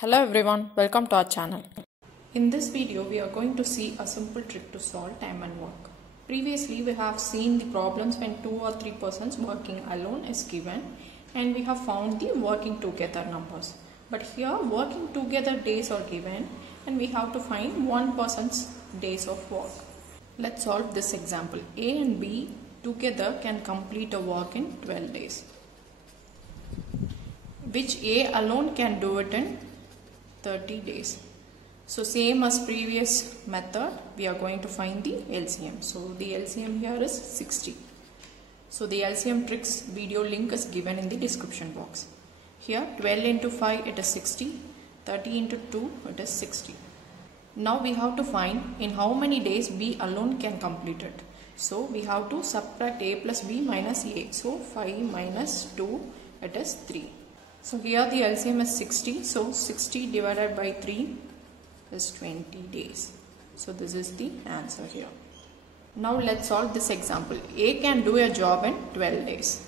Hello everyone, welcome to our channel. In this video, we are going to see a simple trick to solve time and work. Previously, we have seen the problems when 2 or 3 persons working alone is given and we have found the working together numbers. But here, working together days are given and we have to find one person's days of work. Let's solve this example. A and B together can complete a work in 12 days, which A alone can do it in 30 days. So same as previous method, we are going to find the LCM. So the LCM here is 60. So the LCM tricks video link is given in the description box. Here 12 into 5 it is 60, 30 into 2 it is 60. Now we have to find in how many days B alone can complete it. So we have to subtract A plus B minus A. So 5 minus 2 it is 3. So here the LCM is 60, so 60 divided by 3 is 20 days. So this is the answer here. Now let's solve this example. A can do a job in 12 days.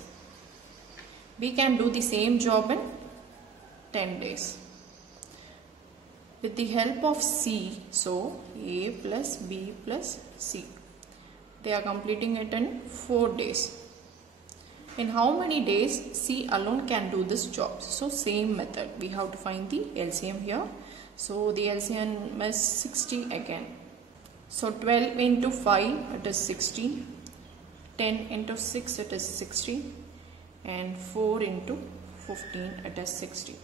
B can do the same job in 10 days. With the help of C, so A plus B plus C, they are completing it in 4 days. In how many days C alone can do this job? So same method. We have to find the LCM here. So the LCM is 60 again. So 12 into 5 it is 60. 10 into 6 it is 60. And 4 into 15 it is 60.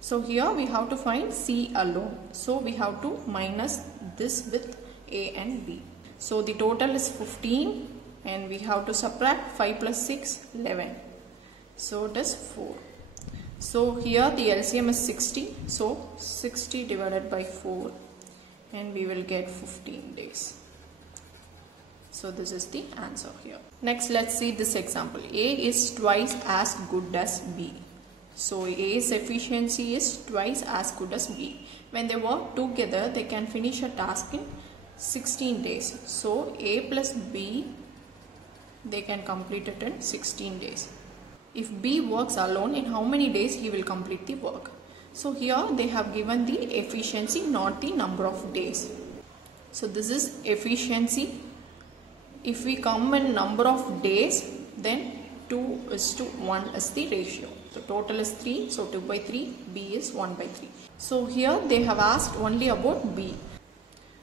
So here we have to find C alone. So we have to minus this with A and B. So the total is 15. And we have to subtract 5 plus 6, 11. So it is 4. So here the LCM is 60. So 60 divided by 4 and we will get 15 days. So this is the answer here. Next, let's see this example. A is twice as good as B. So A's efficiency is twice as good as B. When they work together, they can finish a task in 16 days. So A plus B, they can complete it in 16 days. If B works alone, in how many days he will complete the work? So here they have given the efficiency, not the number of days. So this is efficiency. If we come in number of days, then 2:1 is the ratio. So total is 3. So 2 by 3, B is 1 by 3. So here they have asked only about B.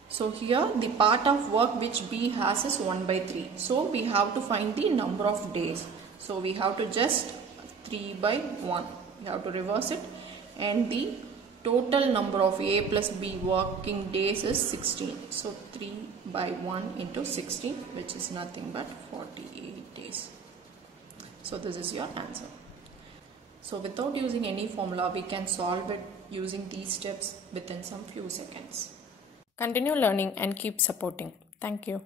So here the part of work which B has is 1 by 3. So we have to find the number of days. So we have to just 3 by 1. We have to reverse it. And the total number of A plus B working days is 16. So 3 by 1 into 16, which is nothing but 48 days. So this is your answer. So without using any formula, we can solve it using these steps within some few seconds. Continue learning and keep supporting. Thank you.